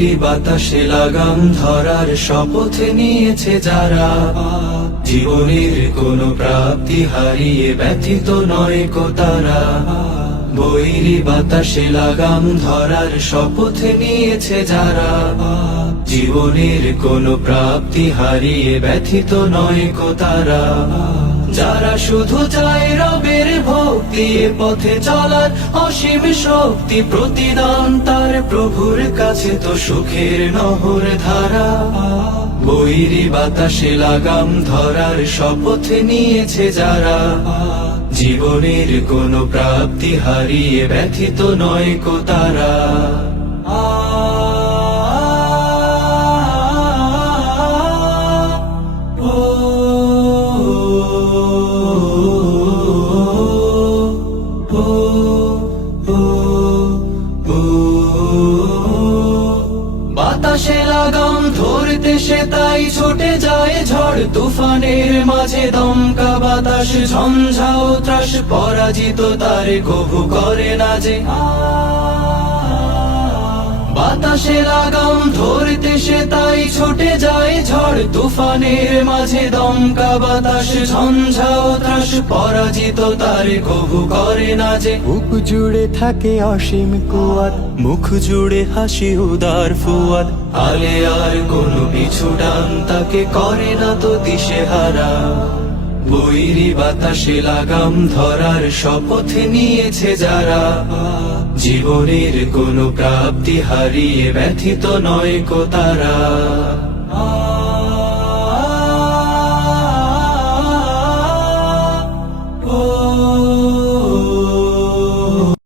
বৈরী বাতাসে লাগাম ধরার শপথ নিয়েছে যারা, জীবনের কোনো প্রাপ্তি হারিয়ে ব্যথিত নয় কো তারা। বৈরী বাতাসে লাগাম ধরার শপথ নিয়েছে যারা, জীবনের কোনো প্রাপ্তি হারিয়ে ব্যথিত নয় কো তারা। যারা শুধু চায় রবের ভক্তি, পথে চলার অসীম শক্তি, প্রতিদান তার প্রভুর কাছে তো সুখের নহর ধারা। বৈরী বাতাসে লাগাম ধরার শপথ নিয়েছে যারা, জীবনের কোনো প্রাপ্তি হারিয়ে ব্যথিত নয় কো তারা। বাতাসে লাগাম ধরতে সে তাই ছুটে যায় ঝড় তুফানের মাঝে, দমকা বাতাস ঝঞ্ঝাও ত্রাস, পরাজিত তারে কভু করে না যে। বাতাসে লাগাম ধরতে সে তাই ছুটে যায় ঝড় তুফানের মাঝে, দমকা বাতাস ঝঞ্ঝাও ত্রাস, পরাজিত তারে কভু করে না যে। বুক জুড়ে থাকে অসীম কুয়াত, মুখ জুড়ে হাসি উদার ফুয়াদ, আলে আর কোনো পিছু ডান তাকে করে না তো দিশেহারা। বৈরী বাতাসে লাগাম ধরার শপথ নিয়েছে যারা, জীবনের কোনো প্রাপ্তি হারিয়ে ব্যথিত নয় কো তারা।